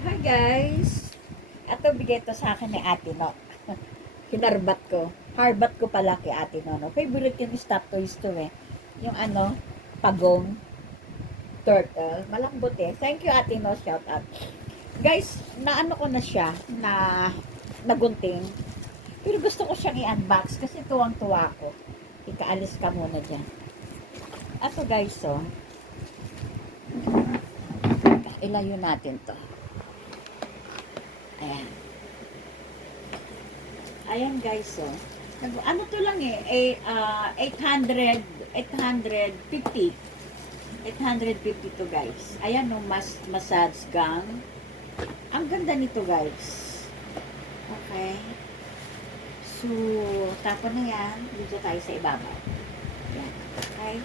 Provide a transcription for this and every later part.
Hi guys! Ito bigay to sa akin ni Ate No. Hinarbat ko. Harbat ko pala kay Ate No. Favorite yung stop toys to eh. Yung ano, pagong turtle. Malambot eh. Thank you Ate No. Shout out. Guys, naano ko na siya na nagunting. Pero gusto ko siyang i-unbox kasi tuwang-tuwa ko. Ikaalis ka muna dyan. Ato guys, oh. Ilayo natin to. Ayan. Ayan guys, oh. Ano to lang eh, 850. 850 to guys. Ayan no, massage gang. Ang ganda nito guys. Okay. So, tapon na yan. Dito tayo sa ibabaw. Ayan. Okay.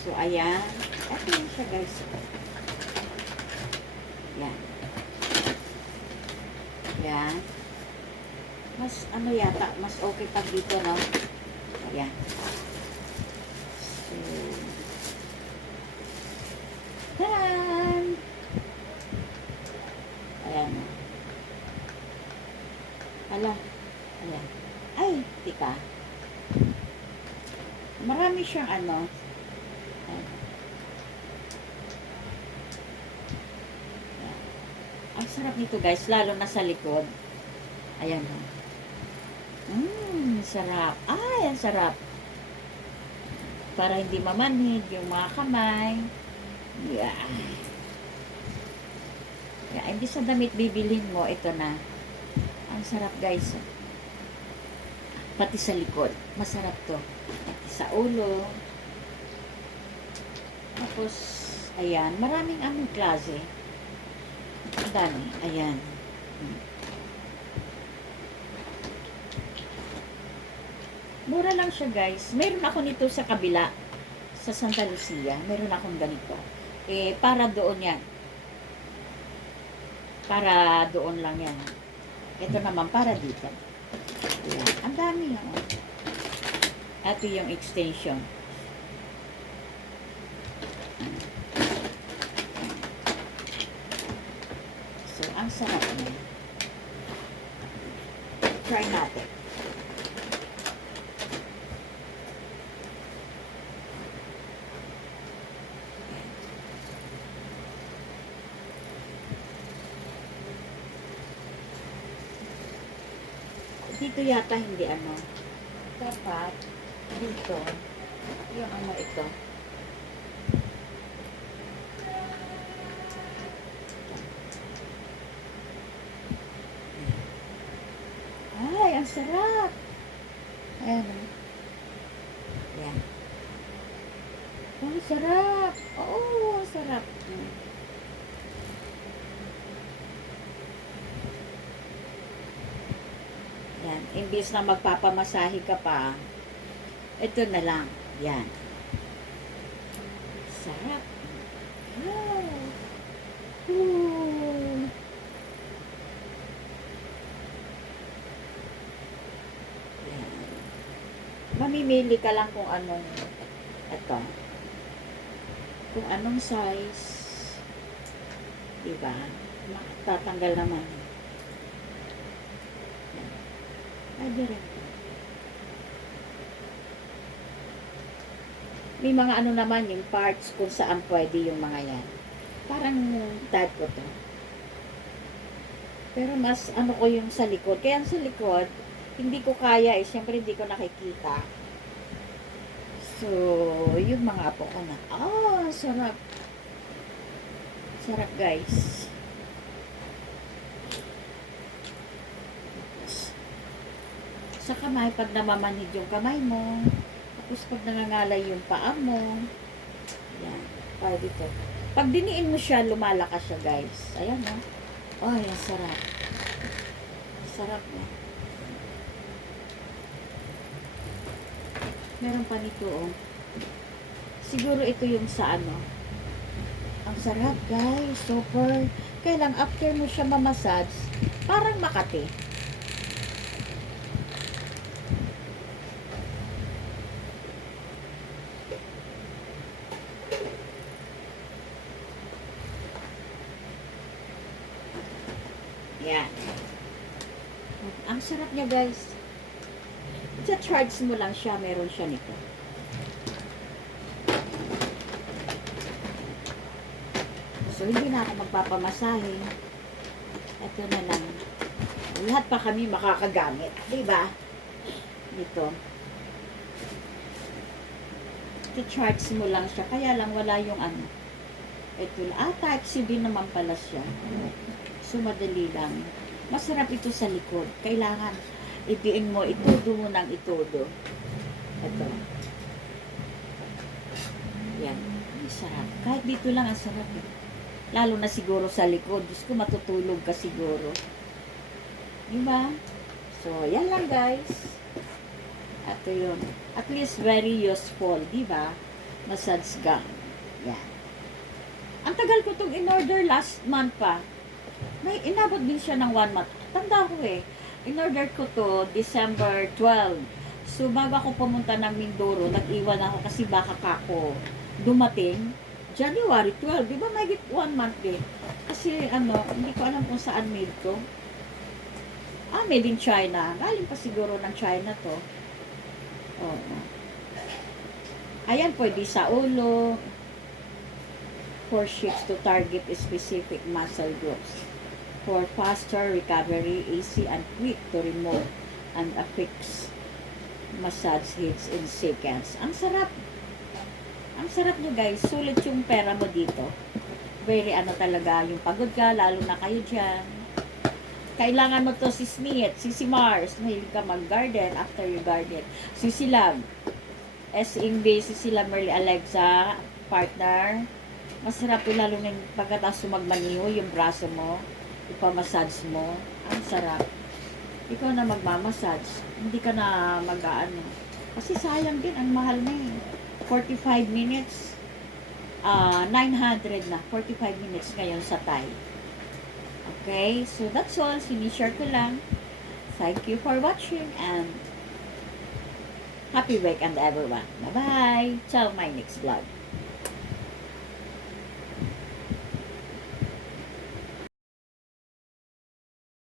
So, ayan. Ito yun siya guys. Ayan. Ayan. Mas ano yata, mas okay pag dito, no? Ayan. So, taran! Ayan. Ala. Ayan. Ay, tika. Marami siyang ano. Ayan. Ayan. Ang sarap nito guys, lalo na sa likod. Ayan. Sarap. Ay, ang sarap. Para hindi mamanhid yung mga kamay. Yeah. Yeah, hindi sa damit bibilhin mo, ito na. Ang sarap guys. Pati sa likod. Masarap to. Pati sa ulo. Tapos, ayan. Maraming aming klase. Ang dami. Ayan. Mura lang siya guys. Meron ako nito sa kabila. Sa Santa Lucia. Meron akong ganito. Eh, para doon yan. Para doon lang yan. Ito naman para dito. Ayan. Ang dami yan. Ito yung extension. So, ang sarap niya. Try natin. Dito yata hindi ano. Dapat dito yung ano ito. Ay, ang sarap. Ayan. Ayan. Oh, ang sarap. Oh, ang sarap. Yan. Imbis na magpapamasahe ka pa, ito na lang. Yan. Sarap. Wow. Ooh. Yan. Mamimili ka lang kung anong ito. Kung anong size. Diba? Tatanggal naman. Ay, direct. May mga ano naman yung parts kung saan pwede yung mga yan. Parang type ko to. Pero mas ano ko yung sa likod. Kaya sa likod, hindi ko kaya eh. Siyempre hindi ko nakikita. So, yung mga apo ko na. Oh, sarap. Sarap guys. Sa kamay, pag namamanhid yung kamay mo, tapos pag nangangalay yung paa mo, yan, pwede to. Pag diniin mo siya, lumalakas siya guys. Ayan o. Oh. Oh, yan, sarap. Sarap na. Meron pa nito oh. Siguro ito yung sa ano. Ang sarap guys, super. Kaya lang, after mo siya mamassage, parang makati. Yan. Ang sarap niya, guys. Charge mo lang siya, meron siya nito. So, hindi na ako magpapamasahe. Ito na lang. Lahat pa kami makakagamit. Diba? Ito. Charge mo lang siya. Kaya lang wala yung ano. Ito lang. Type-C din naman pala siya. So, madali lang. Masarap ito sa likod. Kailangan idiin mo. Itudo mo ng itudo. Ito. Yan. Ang sarap. Kahit dito lang ang sarap eh. Lalo na siguro sa likod. Diyos ko, matutulog ka siguro. Diba? So, yan lang guys. Ito yun. At least very useful. Diba? Massage gun. Yan. Ang tagal ko itong in-order last month pa. May inabot din siya ng 1 month. Tanda ko eh. In-order ko to December 12. So, bago ako pumunta ng Mindoro, nag-iwan ako kasi baka ako dumating January 12, di ba may 1 month din? Kasi ano, hindi ko alam kung saan made to. Made in China. Galing pa siguro ng China to. Oo. Ayan, pwede sa ulo. For shifts to target specific muscle groups. For faster recovery, easy and quick to remove and affix massage hits in seconds. Ang sarap. Ang sarap nyo guys, sulit yung pera mo dito. Very ano talaga, yung pagod ka, lalo na kayo dyan. Kailangan mo to si Smith, si Mars, mahilig ka mag-garden after your garden. Si Silag, S-Ingbe, si Silag, Merly Alexa, partner. Masarap yung lalo na pagkatapos magmaniho, yung braso mo, ipamassage mo. Ang sarap. Ikaw na magmamassage, hindi ka na mag-ano. Kasi sayang din, ang mahal na eh. 45 minutes, 900 na. 45 minutes ngayon sa Thai. Okay, so that's all. Sinishare ko lang. Thank you for watching and happy weekend everyone. Bye-bye. Ciao, my next vlog.